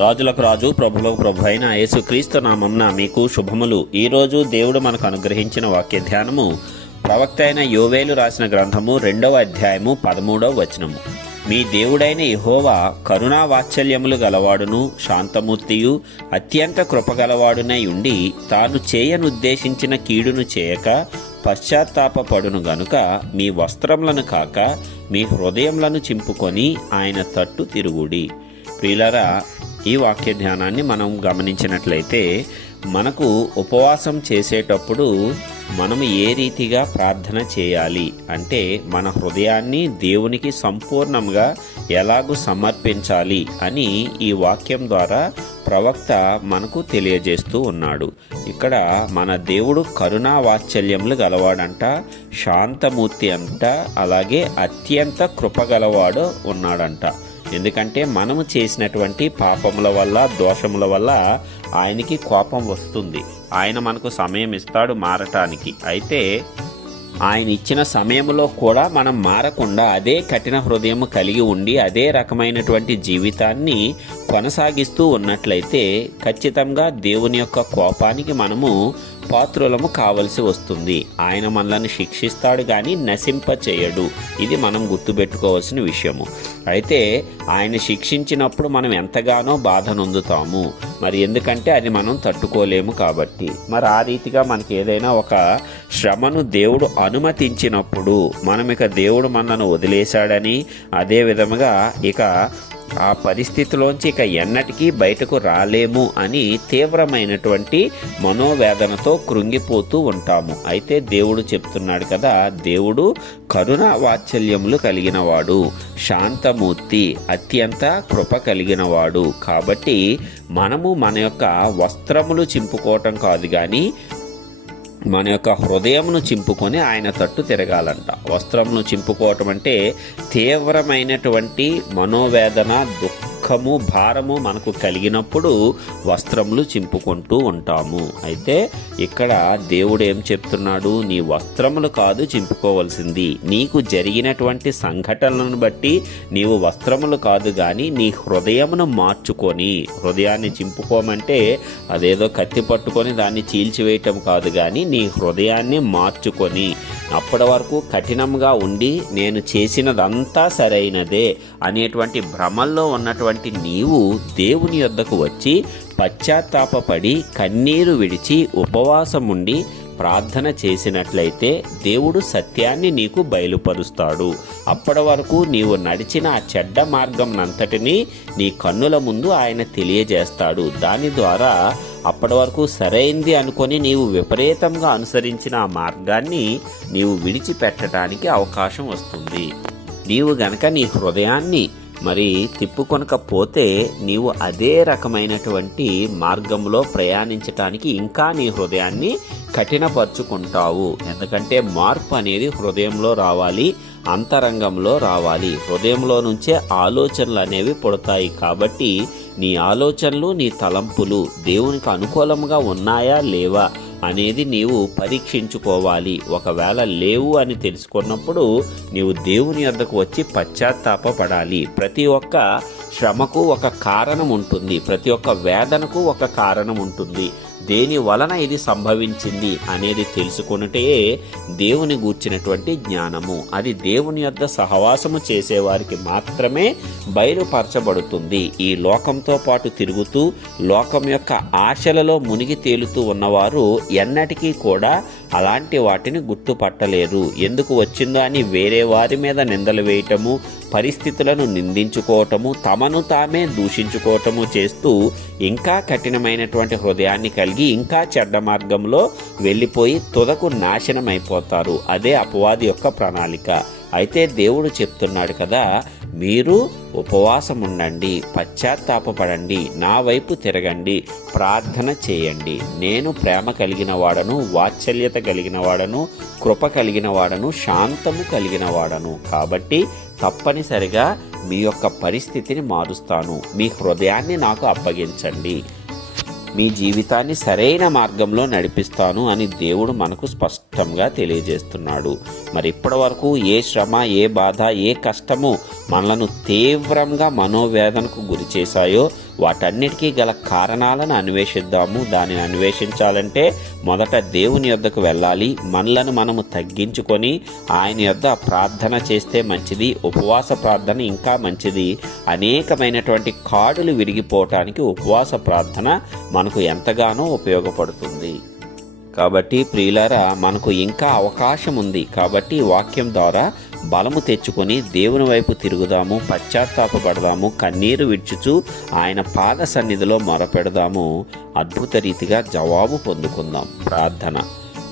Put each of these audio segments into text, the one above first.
రాజులకు రాజు ప్రభులకు ప్రభు అయిన యేసుక్రీస్తు నామంన మీకు శుభములు. ఈరోజు దేవుడు మనకు అనుగ్రహించిన వాక్య ధ్యానము ప్రవక్త అయిన యోవేలు రాసిన గ్రంథము రెండవ అధ్యాయము పదమూడవ వచనము. మీ దేవుడైన ఇహోవా కరుణా వాత్సల్యములు గలవాడును శాంతమూర్తియు అత్యంత కృపగలవాడునై ఉండి తాను చేయనుద్దేశించిన కీడును చేయక పశ్చాత్తాపపడును గనుక మీ వస్త్రములను కాక మీ హృదయములను చింపుకొని ఆయన తట్టు తిరుగుడి. ప్రియులరా ఈ వాక్య ధ్యానాన్ని మనం గమనించినట్లయితే మనకు ఉపవాసం చేసేటప్పుడు మనం ఏ రీతిగా ప్రార్థన చేయాలి అంటే మన హృదయాన్ని దేవునికి సంపూర్ణంగా ఎలాగూ సమర్పించాలి అని ఈ వాక్యం ద్వారా ప్రవక్త మనకు తెలియజేస్తూ ఉన్నాడు. ఇక్కడ మన దేవుడు కరుణా వాత్సల్యములు గలవాడంట శాంతమూర్తి అంట అలాగే అత్యంత కృపగలవాడు ఉన్నాడంట. ఎందుకంటే మనము చేసినటువంటి పాపముల వల్ల దోషముల వల్ల ఆయనకి కోపం వస్తుంది. ఆయన మనకు సమయం ఇస్తాడు మారటానికి. అయితే ఆయన ఇచ్చిన సమయంలో కూడా మనం మారకుండా అదే కఠిన హృదయం కలిగి ఉండి అదే రకమైనటువంటి జీవితాన్ని కొనసాగిస్తూ ఉన్నట్లయితే ఖచ్చితంగా దేవుని యొక్క కోపానికి మనము పాత్రులము కావలసి వస్తుంది. ఆయన మనల్ని శిక్షిస్తాడు కానీ నశింప చేయడు ఇది మనం గుర్తుపెట్టుకోవాల్సిన విషయము. అయితే ఆయన శిక్షించినప్పుడు మనం ఎంతగానో బాధ నొందుతాము. మరి ఎందుకంటే అది మనం తట్టుకోలేము కాబట్టి. మరి ఆ రీతిగా మనకి ఏదైనా ఒక శ్రమను దేవుడు అనుమతించినప్పుడు మనం ఇక దేవుడు మనను వదిలేశాడని అదే విధముగా ఇక ఆ పరిస్థితిలోంచి ఇక ఎన్నటికీ బయటకు రాలేము అని తీవ్రమైనటువంటి మనోవేదనతో కృంగిపోతూ ఉంటాము. అయితే దేవుడు చెప్తున్నాడు కదా దేవుడు కరుణ వాత్సల్యములు కలిగినవాడు శాంతమూర్తి అత్యంత కృప కలిగినవాడు. కాబట్టి మనము మన యొక్క వస్త్రములు చింపుకోవటం కాదు కానీ మన యొక్క హృదయమును చింపుకొని ఆయన తట్టు తిరగాలంట. వస్త్రమును చింపుకోవటం అంటే తీవ్రమైనటువంటి మనోవేదన దుఃఖము భారము మనకు కలిగినప్పుడు వస్త్రములు చింపుకుంటూ ఉంటాము. అయితే ఇక్కడ దేవుడు ఏం చెప్తున్నాడు? నీ వస్త్రములు కాదు చింపుకోవలసింది. నీకు జరిగినటువంటి సంఘటనలను బట్టి నీవు వస్త్రములు కాదు కానీ నీ హృదయమును మార్చుకొని హృదయాన్ని చింపుకోమంటే అదేదో కత్తి పట్టుకొని దాన్ని చీల్చివేయటం కాదు కానీ నీ హృదయాన్ని మార్చుకొని అప్పటి వరకు కఠినంగా ఉండి నేను చేసినదంతా సరైనదే అనేటువంటి భ్రమల్లో ఉన్నటువంటి నీవు దేవుని యొద్దకు వచ్చి పశ్చాత్తాపపడి కన్నీరు విడిచి ఉపవాసం ఉండి ప్రార్థన చేసినట్లయితే దేవుడు సత్యాన్ని నీకు బయలుపరుస్తాడు. అప్పటి వరకు నీవు నడిచిన ఆ చెడ్డ మార్గం అంతటిని నీ కన్నుల ముందు ఆయన తెలియజేస్తాడు. దాని ద్వారా అప్పటి వరకు సరైంది అనుకొని నీవు విపరీతంగా అనుసరించిన ఆ మార్గాన్ని నీవు విడిచిపెట్టడానికి అవకాశం వస్తుంది. నీవు గనక నీ హృదయాన్ని మరి తిప్పుకొనకపోతే నీవు అదే రకమైనటువంటి మార్గంలో ప్రయాణించటానికి ఇంకా నీ హృదయాన్ని కఠినపరుచుకుంటావు. ఎందుకంటే మార్పు అనేది హృదయంలో రావాలి అంతరంగంలో రావాలి. హృదయంలో నుంచే ఆలోచనలు అనేవి పుడతాయి కాబట్టి నీ ఆలోచనలు నీ తలంపులు దేవునికి అనుకూలంగా ఉన్నాయా లేవా? అనేది నీవు పరీక్షించుకోవాలి. ఒకవేళ లేవు అని తెలుసుకున్నప్పుడు నీవు దేవుని వద్దకు వచ్చి పశ్చాత్తాపపడాలి. ప్రతి ఒక్క శ్రమకు ఒక కారణం ఉంటుంది ప్రతి ఒక్క వేదనకు ఒక కారణం ఉంటుంది దేని వలన ఇది సంభవించింది అనేది తెలుసుకున్నటే దేవుని గూర్చినటువంటి జ్ఞానము. అది దేవుని యొద్ద సహవాసము చేసేవారికి మాత్రమే బయలుపరచబడుతుంది. ఈ లోకంతో పాటు తిరుగుతూ లోకం యొక్క ఆశలలో మునిగి తేలుతూ ఉన్నవారు ఎన్నటికీ కూడా అలాంటి వాటిని గుర్తుపట్టలేరు. ఎందుకు వచ్చిందో అని వేరే వారి మీద నిందలు వేయటము పరిస్థితులను నిందించుకోవటము తమను తామే దూషించుకోవటము చేస్తూ ఇంకా కఠినమైనటువంటి హృదయాన్ని కలిగి ఇంకా చెడ్డ మార్గంలో వెళ్ళిపోయి తుదకు నాశనం అయిపోతారు అదే అపవాది యొక్క ప్రణాళిక. అయితే దేవుడు చెప్తున్నాడు కదా మీరు ఉపవాసం ఉండండి పశ్చాత్తాపపడండి నా వైపు తిరగండి ప్రార్థన చేయండి. నేను ప్రేమ కలిగిన వాడను వాత్సల్యత కలిగిన వాడను కృప కలిగిన వాడను శాంతము కలిగిన వాడను. కాబట్టి తప్పనిసరిగా మీ యొక్క పరిస్థితిని మారుస్తాను. మీ హృదయాన్ని నాకు అప్పగించండి. మీ జీవితాన్ని సరైన మార్గంలో నడిపిస్తాను అని దేవుడు మనకు స్పష్టంగా తెలియజేస్తున్నాడు. మరి ఇప్పటి వరకు ఏ శ్రమ ఏ బాధ ఏ కష్టము మనలను తీవ్రంగా మనోవేదనకు గురి చేశాయో వాటన్నిటికీ గల కారణాలను అన్వేషిద్దాము. దానిని అన్వేషించాలంటే మొదట దేవుని యొద్దకు వెళ్ళాలి. మనలను మనము తగ్గించుకొని ఆయన యొద్ద ప్రార్థన చేస్తే మంచిది ఉపవాస ప్రార్థన ఇంకా మంచిది. అనేకమైనటువంటి కాడులు విరిగిపోవటానికి ఉపవాస ప్రార్థన మనకు ఎంతగానో ఉపయోగపడుతుంది. కాబట్టి ప్రియులారా మనకు ఇంకా అవకాశం ఉంది. కాబట్టి వాక్యం ద్వారా బలము తెచ్చుకొని దేవుని వైపు తిరుగుదాము పశ్చాత్తాపపడదాము కన్నీరు విడ్చుచు ఆయన పాద సన్నిధిలో మొరపెడదాము. అద్భుత రీతిగా జవాబు పొందుకుందాం. ప్రార్థన.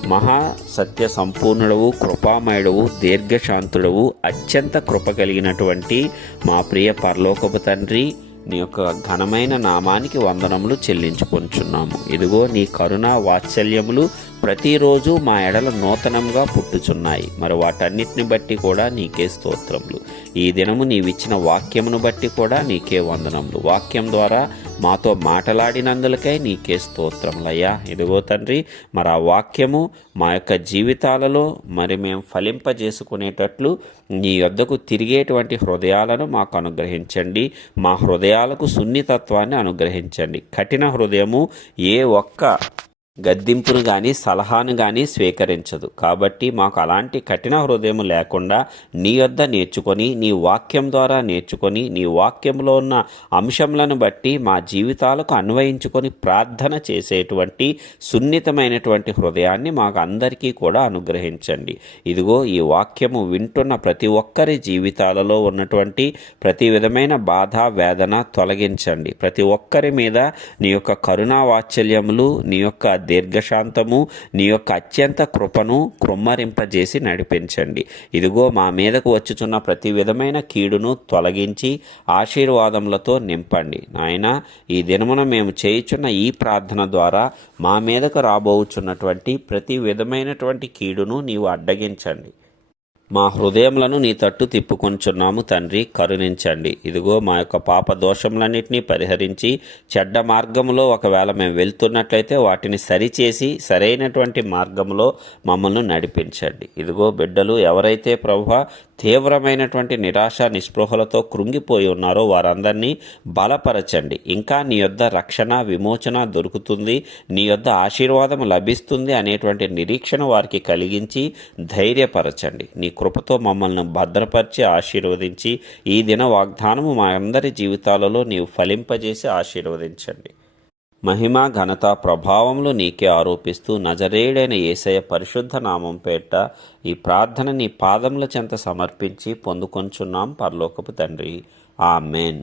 మహా సత్య సంపూర్ణుడవు కృపామయుడవు దీర్ఘశాంతుడవు అత్యంత కృప కలిగినటువంటి మా ప్రియ పరలోకపు తండ్రి నీ యొక్క ఘనమైన నామానికి వందనములు చెల్లించుకొంచున్నాము. ఇదిగో నీ కరుణ వాత్సల్యములు ప్రతిరోజు మా ఎడల నూతనంగా పుట్టుచున్నాయి. మరి వాటన్నిటిని బట్టి కూడా నీకే స్తోత్రములు. ఈ దినము నీవిచ్చిన వాక్యమును బట్టి కూడా నీకే వందనములు. వాక్యం ద్వారా మాతో మాటలాడినందులకై నీకే స్తోత్రములయ్యా. ఇదిగో తండ్రి మరి ఆ వాక్యము మా యొక్క జీవితాలలో మరి మేము ఫలింపజేసుకునేటట్లు నీ యొద్దకు తిరిగేటువంటి హృదయాలను మాకు అనుగ్రహించండి. మా హృదయాలకు సున్నితత్వాన్ని అనుగ్రహించండి. కఠిన హృదయము ఏ ఒక్క గద్దింపును కానీ సలహాను కానీ స్వీకరించదు. కాబట్టి మాకు అలాంటి కఠిన హృదయం లేకుండా నీ యొద్ద నేర్చుకొని నీ వాక్యం ద్వారా నేర్చుకొని నీ వాక్యంలో ఉన్న అంశములను బట్టి మా జీవితాలకు అన్వయించుకొని ప్రార్థన చేసేటువంటి సున్నితమైనటువంటి హృదయాన్ని మాకు అందరికీ కూడా అనుగ్రహించండి. ఇదిగో ఈ వాక్యము వింటున్న ప్రతి ఒక్కరి జీవితాలలో ఉన్నటువంటి ప్రతి విధమైన బాధ వేదన తొలగించండి. ప్రతి ఒక్కరి మీద నీ యొక్క కరుణా వాత్సల్యములు నీ యొక్క దీర్ఘశాంతము నీ యొక్క అత్యంత కృపను కృమ్మరింపజేసి నడిపించండి. ఇదిగో మా మీదకు వచ్చుచున్న ప్రతి విధమైన కీడును తొలగించి ఆశీర్వాదములతో నింపండి. నాయన ఈ దినమున మేము చేయుచున్న ఈ ప్రార్థన ద్వారా మా మీదకు రాబోచున్నటువంటి ప్రతి విధమైనటువంటి కీడును నీవు అడ్డగించండి. మా హృదయములను నీ తట్టు తిప్పుకొంచున్నాము తండ్రి. కరుణించండి. ఇదిగో మా యొక్క పాప దోషములన్నింటినీ పరిహరించి చెడ్డ మార్గములో ఒకవేళ మేము వెళ్తున్నట్లయితే వాటిని సరిచేసి సరైనటువంటి మార్గంలో మమ్మల్ని నడిపించండి. ఇదిగో బిడ్డలు ఎవరైతే ప్రభు తీవ్రమైనటువంటి నిరాశ నిస్పృహలతో కృంగిపోయి ఉన్నారో వారందరినీ బలపరచండి. ఇంకా నీ యొద్ద రక్షణ విమోచన దొరుకుతుంది. నీ యొద్ద ఆశీర్వాదం లభిస్తుంది అనేటువంటి నిరీక్షణ వారికి కలిగించి ధైర్యపరచండి. నీ కృపతో మమ్మల్ని భద్రపరిచి ఆశీర్వదించి ఈ దిన వాగ్దానము మా అందరి జీవితాలలో నీవు ఫలింపజేసి ఆశీర్వదించండి. మహిమ ఘనత ప్రభావములు నీకే ఆరోపిస్తూ నజరేడైన ఏసయ పరిశుద్ధ నామం పేట ఈ ప్రార్థన నీ పాదముల చెంత సమర్పించి పొందుకొంచున్నాం పరలోకపు తండ్రి. ఆమెన్.